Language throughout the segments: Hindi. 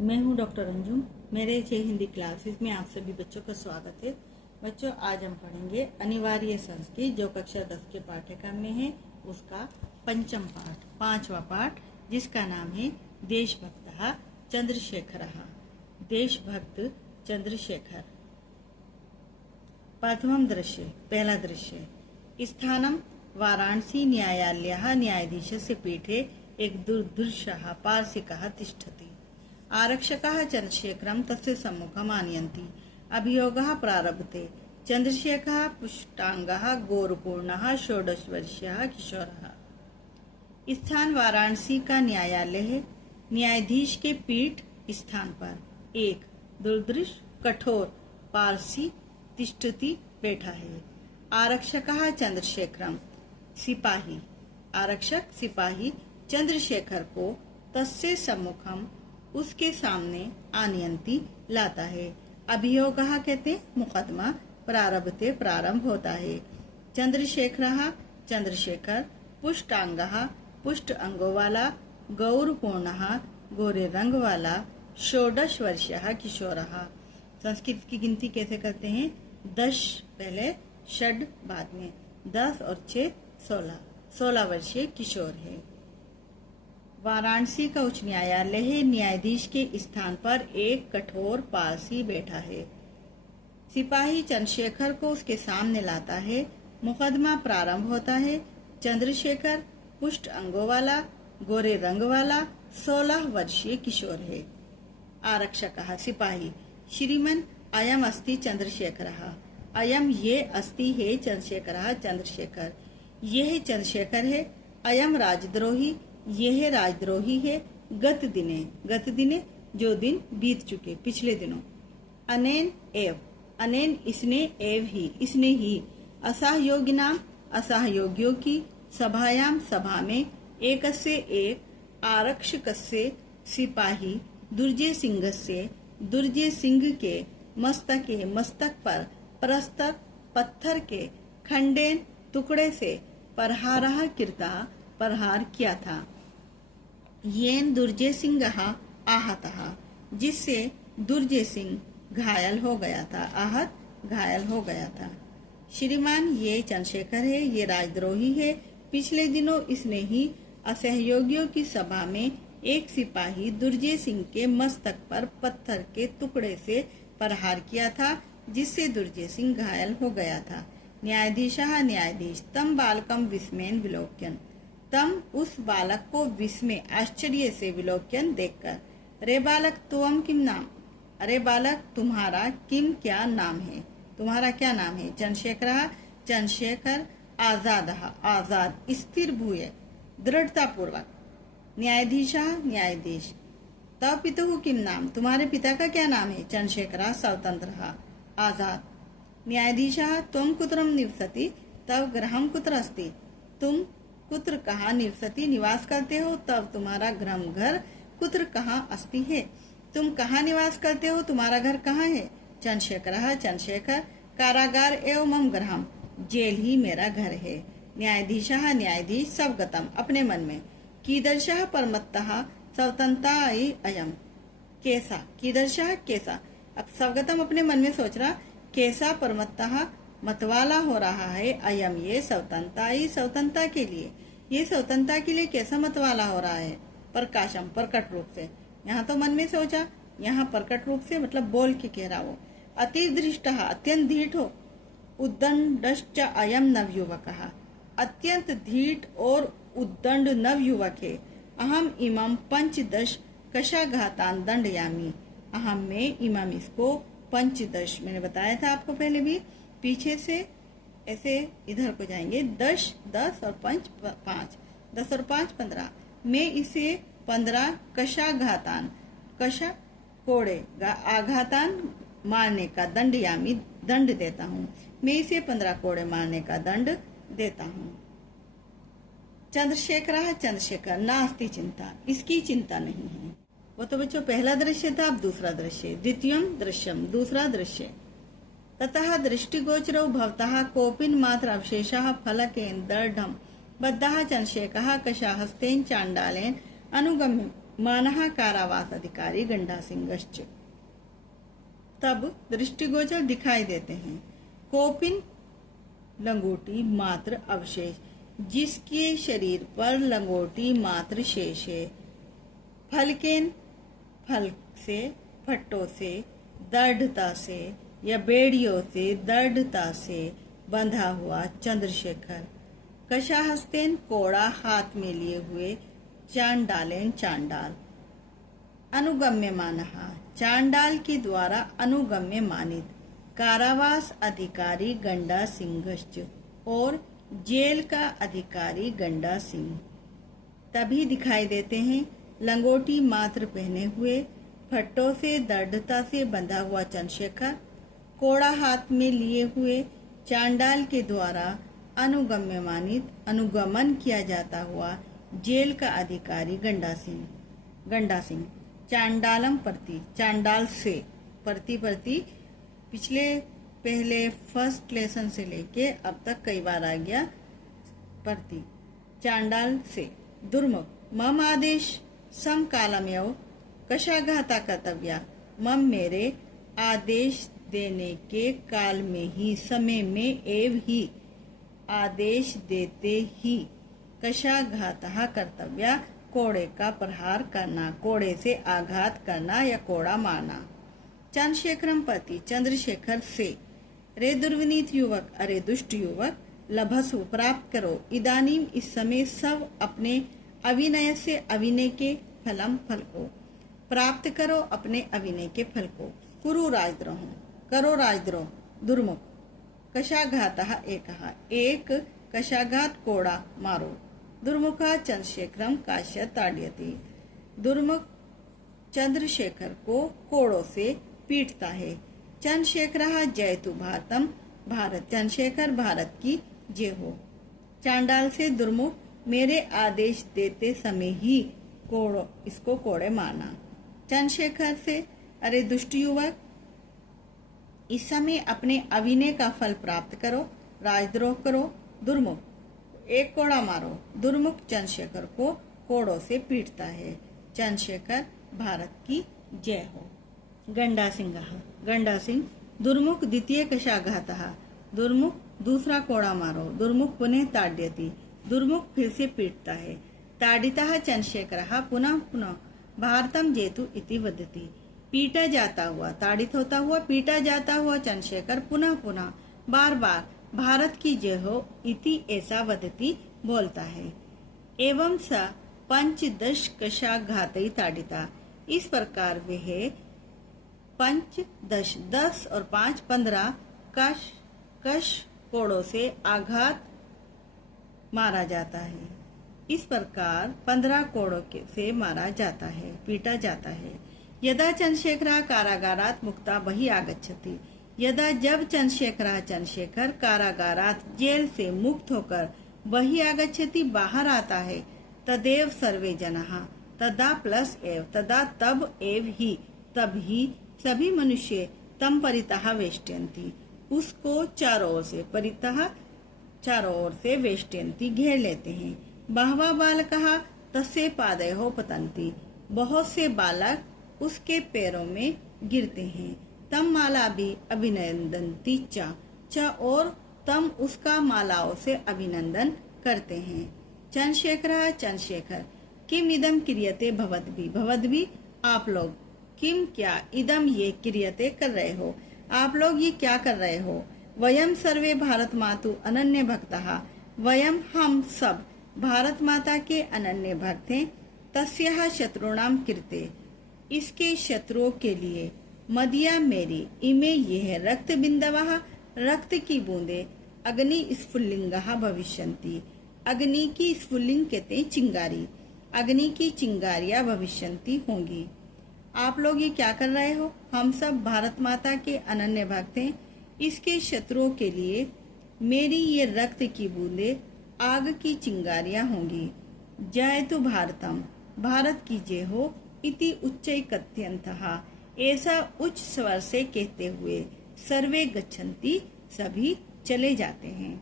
मैं हूं डॉक्टर अंजुम। मेरे जय हिंदी क्लासेस में आप सभी बच्चों का स्वागत है। बच्चों, आज हम पढ़ेंगे अनिवार्य संस्कृत जो कक्षा 10 के पाठ्यक्रम में है, उसका पंचम पाठ, 5वां पाठ, जिसका नाम है देशभक्तः चंद्रशेखरः। देशभक्त चंद्रशेखर। प्रथमं दृश्य, पहला दृश्य। स्थानम वाराणसी न्यायालयः न्यायाधीशस्य पीठे एक दुर्धर्षः पारसिकः तिष्ठति। आरक्षकः चंद्रशेखरं तस्य सम्मुखम् आनयन्ति। अभियोगः प्रारभते। चंद्रशेखरः पुष्टांगः गौरपूर्णः 16 वर्षीयः किशोरः। स्थान वाराणसी का न्यायालय है। न्यायाधीश के पीठ स्थान पर एक दुर्धर्ष कठोर पारसी तिष्ठति बैठा है। आरक्षकः चंद्रशेखरम सिपाही, आरक्षक सिपाही चंद्रशेखर को तस्य सम्मुखम उसके सामने आनयंती लाता है। अभियोगः कहते मुकदमा, प्रारभते प्रारंभ होता है। चंद्रशेखरः चंद्रशेखर, पुष्टांगः पुष्ट अंगों वाला, गौरपूर्णः गोरे रंग वाला, 16 वर्षीयः किशोरः। संस्कृत की गिनती कैसे करते हैं? 10 पहले, षड बाद में, 10 और 6 16 वर्षीय किशोर है। वाराणसी का उच्च न्यायालय है। न्यायाधीश के स्थान पर एक कठोर पारसी बैठा है। सिपाही चंद्रशेखर को उसके सामने लाता है। मुकदमा प्रारंभ होता है। चंद्रशेखर पुष्ट अंगों वाला, गोरे रंग वाला, 16 वर्षीय किशोर है। आरक्षकः सिपाही, श्रीमन अयम अस्ति चंद्रशेखरः। अयम ये अस्ति है चंद्रशेखरः चंद्रशेखर, यह चंद्रशेखर है। अयम राजद्रोही, यह राजद्रोही है। गत दिने जो दिन बीत चुके, पिछले दिनों। अनेन एव, अनेन इसने, एव ही इसने ही। असहयोगिनाम असहयोगियों की। सभायाम सभा में। एकस्य एक, आरक्षकस्य सिपाही, दुर्जय सिंहस्य दुर्जय सिंह के, मस्तके मस्तक पर, परस्तर पत्थर के, खंडेन टुकड़े से, प्रहारः कृतः प्रहार किया था। येन दुर्जय सिंह आहतः, जिससे दुर्जय सिंह घायल हो गया था। आहत घायल हो गया था। श्रीमान ये चंद्रशेखर है, ये राजद्रोही है। पिछले दिनों इसने ही असहयोगियों की सभा में एक सिपाही दुर्जय सिंह के मस्तक पर पत्थर के टुकड़े से प्रहार किया था, जिससे दुर्जय सिंह घायल हो गया था। न्यायाधीशः न्यायाधीश तम बालकम विस्मयेन विलोक्यन, तम उस बालक को विस्मय आश्चर्य से विलोक्यन देखकर। अरे बालक तुम किम नाम, अरे बालक तुम्हारा किम क्या नाम है, तुम्हारा क्या नाम है? चंद्रशेखरः चंद्रशेखर, आजादः आजाद, स्थिर भूय दृढ़ता पूर्वक। न्यायाधीशः न्यायाधीश तव पितुः किम नाम, तुम्हारे पिता का क्या नाम है? चंद्रशेखरः स्वतंत्रः आजाद। न्यायाधीशः त्वं कुत्रं निवसति, तव गृहं कुत्र अस्ति, तुम कुत्र कहाँ निवसति निवास करते हो, तब तुम्हारा गृह घर कुत्र कहाँ अस्ति है, तुम कहाँ निवास करते हो, तुम्हारा घर कहाँ है? चंद्रशेखरः चंद्रशेखर, कारागार एवं मम गृहम, जेल ही मेरा घर है। न्यायाधीशः न्यायाधीश स्वगतम अपने मन में। कीदर्शः परमत्तः स्वतंत्रतायै अयम, कैसा, कीदर्शः कैसा, अब स्वगतम अपने मन में सोच रहा, कैसा परमत्तः मतवाला हो रहा है, अयम ये स्वतंत्रतायै स्वतंत्रता के लिए, ये स्वतंत्रता के लिए कैसा मतवाला हो रहा है? प्रकाशम प्रकट रूप से, यहाँ तो मन में सोचा, यहाँ प्रकट रूप से मतलब बोल के कह रहा वो। अतिदृष्टः अत्यंत धीट हो। उद्दंडश्च अयम नवयुवकः, अत्यंत धीट और उद्दंड नवयुवक है। अहम इमम 15 कशाघातान दंडयामी, अहम में इमम इसको 15, मैंने बताया था आपको पहले भी, पीछे से ऐसे इधर को जाएंगे, 10 और 5, 10 और 5 15, मैं इसे 15 कशाघातान, कशा कोड़े, आघातान मारने का, दंडयामी दंड देता हूँ, मैं इसे 15 कोड़े मारने का दंड देता हूँ। चंद्रशेखरः चंद्रशेखर, नास्ति चिंता, इसकी चिंता नहीं है। वो तो बच्चों पहला दृश्य था, अब दूसरा दृश्य। द्वितीयम दृश्यम, दूसरा दृश्य। ततः दृष्टिगोचरौ भवतः कोपिन मात्र अवशेषः फलकेन दृढ़ बद्धः चंद्रशेखरः कषाहस्तेन चांडालेन अनुगम्य मानः कारावास अधिकारी गंडा सिंहश्च। तब दृष्टिगोचर दिखाई देते हैं। कोपिन लंगोटी मात्र अवशेष, जिसके शरीर पर लंगोटी मात्र शेष है। फलकेन फल से, फट्टों से, दृढ़ता से या बेड़ियों से दृढ़ता से बंधा हुआ चंद्रशेखर। कशाहस्तेन कोड़ा हाथ में लिए हुए चांडालेन चांडाल। अनुगम्य मानः चांडाल के द्वारा अनुगम्य मानित। कारावास अधिकारी गंडा सिंहश्च और जेल का अधिकारी गंडा सिंह तभी दिखाई देते हैं। लंगोटी मात्र पहने हुए, फट्टों से दृढ़ता से बंधा हुआ चंद्रशेखर, कोड़ा हाथ में लिए हुए चांडाल के द्वारा अनुगम्य मानित, अनुगमन किया जाता हुआ जेल का अधिकारी गंडा सिंह। चांडालम प्रति, चांडाल से, प्रति पहले फर्स्ट लेसन से लेके अब तक कई बार आ गया प्रति। चांडाल से। दुर्मुख मम आदेश समकालमेव कशाघाता कर्तव्या। मम मेरे आदेश देने के काल में ही, समय में एव ही, आदेश देते ही कशाघातः कर्तव्या, कोड़े का प्रहार करना, कोड़े से आघात करना या कोड़ा मारना। चंद्रशेखरम प्रति, चंद्रशेखर से। रे दुर्विनीत युवक, अरे दुष्ट युवक, लभस्व प्राप्त करो, इदानीम इस समय, सब अपने अविनय से अविनय के फल को प्राप्त करो, अपने अविनय के फल को। कुरु राजद्रोह, करो राजद्रोह। दुर्मुख कशाघातः एकः, एक कशाघात कोड़ा मारो। दुर्मुखा चंद्रशेखरम काश्य ताड़यति। दुर्मुख चंद्रशेखर को कोड़ों से पीटता है। चंद्रशेखरः जयतु भारतम, भारत, चंद्रशेखर भारत की जय हो। चांडाल से दुर्मुख, मेरे आदेश देते समय ही इसको कोड़े मारना। चंद्रशेखर से, अरे दुष्ट युवक, इस समय अपने अविनय का फल प्राप्त करो, राजद्रोह करो। दुर्मुख एक कोड़ा मारो। दुर्मुख चंद्रशेखर को कोड़ों से पीटता है। चंद्रशेखर भारत की जय हो। गंडा सिंह। दुर्मुख द्वितीय कशाघातः, दुर्मुख दूसरा कोड़ा मारो। दुर्मुख पुनः ताड्यति, दुर्मुख फिर से पीटता है। ताडितः चंद्रशेखरः पुनः पुनः भारतम जेतु इति वदति। पीटा जाता हुआ, ताड़ित होता हुआ, पीटा जाता हुआ चंद्रशेखर पुनः पुनः बार बार भारत की जय हो इति ऐसा वदति बोलता है। एवं स 15 कशाघातै ताडिता, इस प्रकार वे 15 10 और 5 15 कश कोड़ों से आघात मारा जाता है। इस प्रकार 15 कोड़ों से मारा जाता है, पीटा जाता है। यदा चंद्रशेखरः कारागारात् मुक्ता बहि आगच्छति, यदा जब चंद्रशेखर कारागारात जेल से मुक्त होकर बहि आगच्छति बाहर आता है, तदेव सर्वे जनाः, तदा प्लस एव, तदा तब एव ही, तब ही सभी मनुष्य तम परितः वेष्टयन्ति, उसको चारों ओर से, परितः चारों ओर से, वेष्टयन्ति घेर लेते हैं। बहवः बालकः तस्य पादयोः पतन्ति, बहुत से बालक उसके पैरों में गिरते हैं। तम माला भी अभिनंदन्ति च और तम उसका मालाओं से अभिनंदन करते हैं। चंद्रशेखर किम इदम क्रियते भवद्भिः, आप लोग, किम क्या, इदम ये क्रियते कर रहे हो, आप लोग ये क्या कर रहे हो। वयम सर्वे भारत मातु अनन्य भक्तः, वयम हम सब भारत माता के अनन्य भक्त हैं। तस्याः शत्रुणाम कृते, इसके शत्रुओं के लिए। मदिया मेरी, इमे ये रक्त बिंदवः, रक्त की बूंदे। अग्नि स्फुल्लिंगः भविष्यन्ति, अग्नि की स्फुल्लिंग कहते हैं चिंगारी, अग्नि की चिंगारियां भविष्यन्ति होंगी। आप लोग ये क्या कर रहे हो, हम सब भारत माता के अनन्य भक्त हैं, इसके शत्रुओं के लिए मेरी ये रक्त की बूंदे आग की चिंगारियां होंगी। जय तो भारतम, भारत की जय हो। इति उच्चै कथयन्तः, ऐसा उच्च स्वर से कहते हुए सर्वे गच्छन्ति, सभी चले जाते हैं।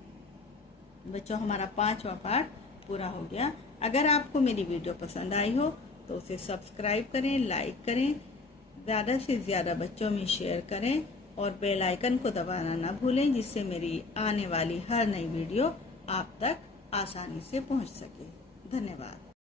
बच्चों, हमारा 5वां पाठ पूरा हो गया। अगर आपको मेरी वीडियो पसंद आई हो तो उसे सब्सक्राइब करें, लाइक करें, ज़्यादा से ज़्यादा बच्चों में शेयर करें और बेल आइकन को दबाना ना भूलें, जिससे मेरी आने वाली हर नई वीडियो आप तक आसानी से पहुंच सके। धन्यवाद।